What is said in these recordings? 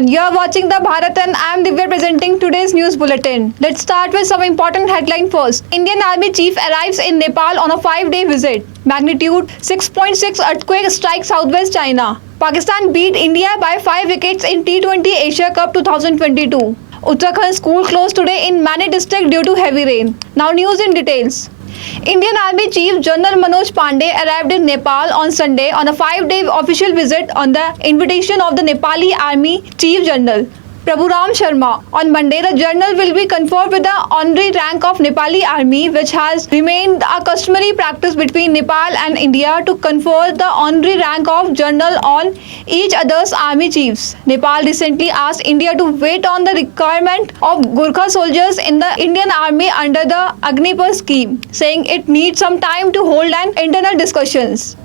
everyone, you are watching the Bharat and I am Divya presenting today's news bulletin. Let's start with some important headline first. Indian Army Chief arrives in Nepal on a 5-day visit. Magnitude 6.6 earthquake strikes southwest China. Pakistan beat India by 5 wickets in T20 Asia Cup 2022. Uttarakhand school closed today in many districts due to heavy rain. Now news in details. Indian Army Chief General Manoj Pandey arrived in Nepal on Sunday on a 5-day official visit on the invitation of the Nepali Army Chief General Prabhuram Sharma. On Monday, the general will be conferred with the honorary rank of Nepali Army, which has remained a customary practice between Nepal and India to confer the honorary rank of general on each other's army chiefs. Nepal recently asked India to wait on the requirement of Gurkha soldiers in the Indian Army under the Agnipath scheme, saying it needs some time to hold an internal discussions.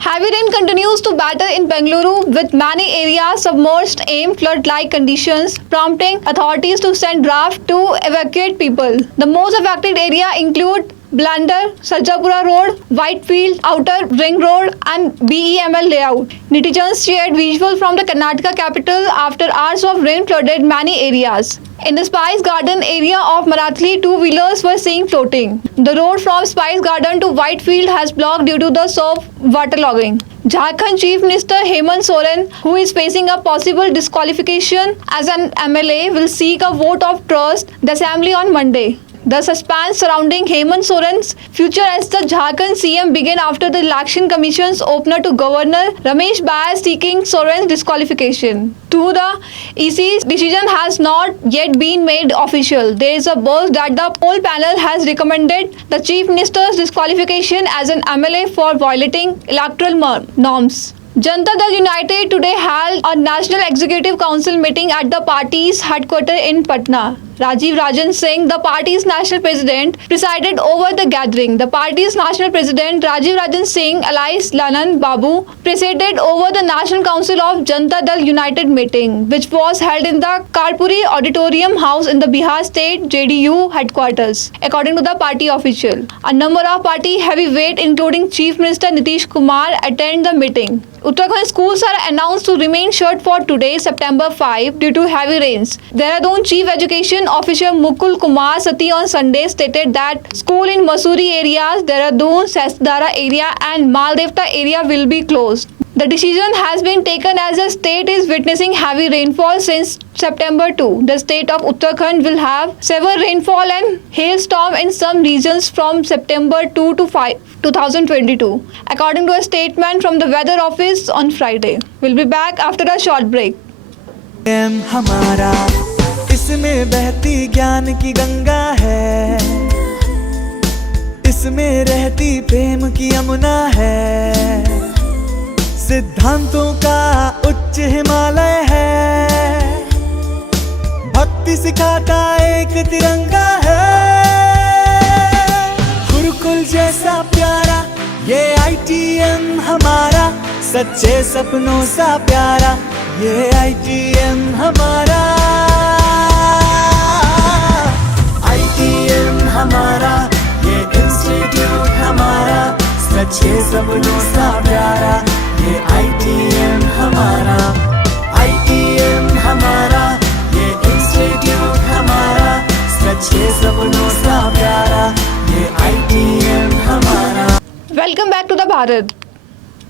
Heavy rain continues to batter in Bengaluru with many areas submerged in flood-like conditions, prompting authorities to send draft to evacuate people. The most affected area include Blandar, Sarjapura Road, Whitefield, Outer Ring Road and BEML layout. Netizens shared visuals from the Karnataka capital after hours of rain flooded many areas. In the Spice Garden area of Marathli, two-wheelers were seen floating. The road from Spice Garden to Whitefield has blocked due to the soft waterlogging. Jharkhand Chief Minister Hemant Soren, who is facing a possible disqualification as an MLA, will seek a vote of trust the assembly on Monday. The suspense surrounding Hemant Soren's future as the Jharkhand CM began after the Election Commission's opener to Governor Ramesh Bais seeking Soren's disqualification. Though the EC's decision has not yet been made official, there is a buzz that the poll panel has recommended the Chief Minister's disqualification as an MLA for violating electoral norms. Janata Dal United today held a National Executive Council meeting at the party's headquarters in Patna. Rajiv Rajan Singh, the party's national president, presided over the gathering. The party's national president Rajiv Rajan Singh, alias Lalan Babu, presided over the National Council of Janata Dal United meeting, which was held in the Karpuri Auditorium House in the Bihar State JDU headquarters, according to the party official. A number of party heavyweights, including Chief Minister Nitish Kumar, attend the meeting. Uttarakhand schools are announced to remain shut for today, September 5, due to heavy rains. Dehradun Chief Education Officer Mukul Kumar Sati on Sunday stated that school in Mussoorie areas, Dehradun, Sasdara area and Maldevta area will be closed. The decision has been taken as the state is witnessing heavy rainfall since September 2. The state of Uttarakhand will have severe rainfall and hailstorm in some regions from September 2 to 5, 2022, according to a statement from the Weather Office on Friday. We'll be back after a short break. हमारा इसमें बहती ज्ञान की गंगा है, इसमें रहती प्रेम की यमुना है, सिद्धांतों का उच्च हिमालय है, भक्ति सिखाता एक तिरंगा है, गुरुकुल जैसा प्यारा ये ITM हमारा, सच्चे सपनों सा प्यारा ये ITM हमारा, ITM हमारा ये इंस्टीट्यूट हमारा, सच्चे सपनों सा प्यारा ये ITM हमारा, ITM हमारा ये इंस्टीट्यूट हमारा, सच्चे सपनों सा प्यारा ये ITM हमारा. Welcome back to the Bharat.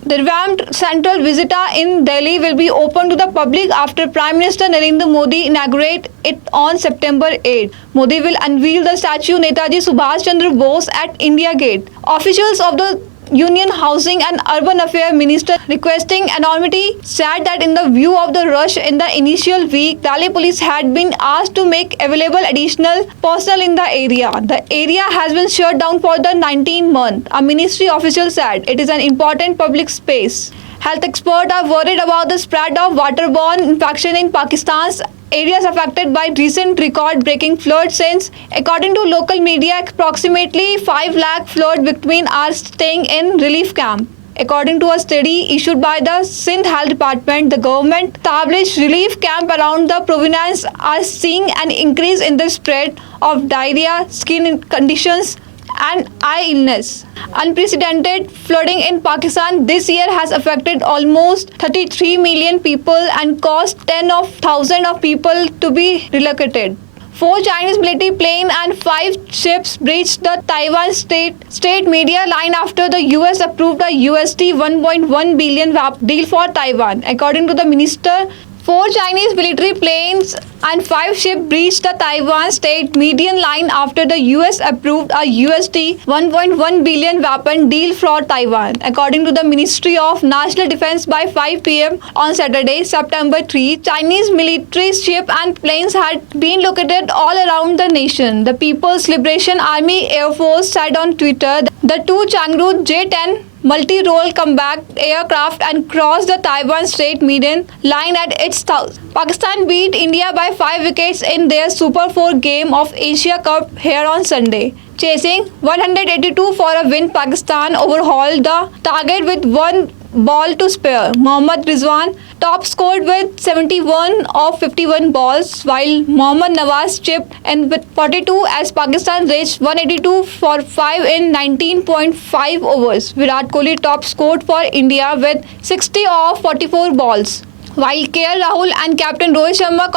The revamped Central Visita in Delhi will be open to the public after Prime Minister Narendra Modi inaugurate it on September 8. Modi will unveil the statue Netaji Subhash Chandra Bose at India Gate. Officials of the Union Housing and Urban Affairs Minister requesting anonymity said that in the view of the rush in the initial week, Delhi police had been asked to make available additional personnel in the area. The area has been shut down for the 19th month, a ministry official said. It is an important public space. Health experts are worried about the spread of waterborne infection in Pakistan's areas affected by recent record-breaking floods since, according to local media, approximately 5 lakh flood victims are staying in relief camp. According to a study issued by the Sindh Health Department, the government established relief camp around the province are seeing an increase in the spread of diarrhea, skin conditions and eye illness. Unprecedented flooding in Pakistan this year has affected almost 33 million people and caused tens of thousands of people to be relocated. 4 Chinese military planes and 5 ships breached the Taiwan state media line after the US approved a USD 1.1 billion deal for Taiwan. According to the minister, 4 Chinese military planes and 5 ships breached the Taiwan state median line after the US approved a USD 1.1 billion weapon deal for Taiwan. According to the Ministry of National Defense, by 5 p.m. on Saturday, September 3, Chinese military ships and planes had been located all around the nation. The People's Liberation Army Air Force said on Twitter the 2 Changru J-10 multi-role combat aircraft and crossed the Taiwan Strait median line at its south. Pakistan beat India by 5 wickets in their Super 4 game of Asia Cup here on Sunday. Chasing 182 for a win, Pakistan overhauled the target with 1 ball to spare. Mohammad Rizwan top scored with 71 of 51 balls, while Mohammad Nawaz chipped in with 42 as Pakistan reached 182 for 5 in 19.5 overs. Virat Kohli top scored for India with 60 of 44 balls, while KL Rahul and captain Rohit Sharma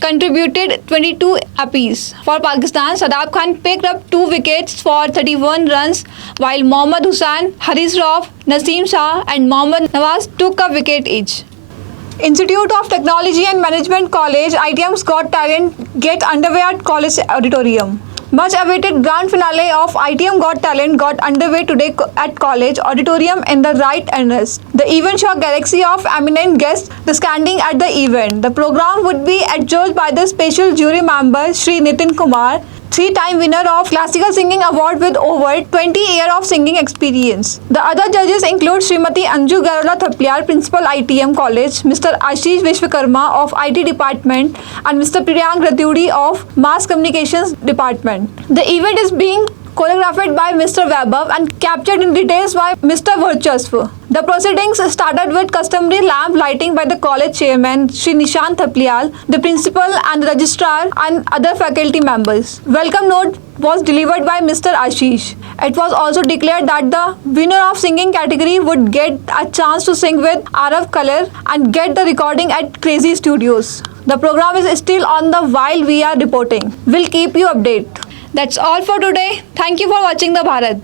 contributed 22 apiece. For Pakistan, Shadab Khan picked up 2 wickets for 31 runs, while Mohammad Hussain, Haris Rauf, Naseem Shah and Mohammad Nawaz took a wicket each. Institute of Technology and Management College, ITM's Got Talent gets underway at College Auditorium. Much awaited grand finale of ITM Got Talent got underway today at College Auditorium in the right earnest. The event saw a galaxy of eminent guests standing at the event. The program would be adjudged by the special jury member Shri Nitin Kumar, 3-time winner of Classical Singing Award with over 20 years of singing experience. The other judges include Srimati Anju Garola Thapliar, Principal ITM College, Mr. Ashish Vishwakarma of IT Department and Mr. Priyank Ratudi of Mass Communications Department. The event is being choreographed by Mr. Vaibhav and captured in details by Mr. Varchasva. The proceedings started with customary lamp lighting by the college chairman Shri Nishant Thaplial, the principal and the registrar and other faculty members. Welcome note was delivered by Mr. Ashish. It was also declared that the winner of singing category would get a chance to sing with Arav Color and get the recording at Crazy Studios. The program is still on the while we are reporting. We'll keep you updated. That's all for today. Thank you for watching The Bharat.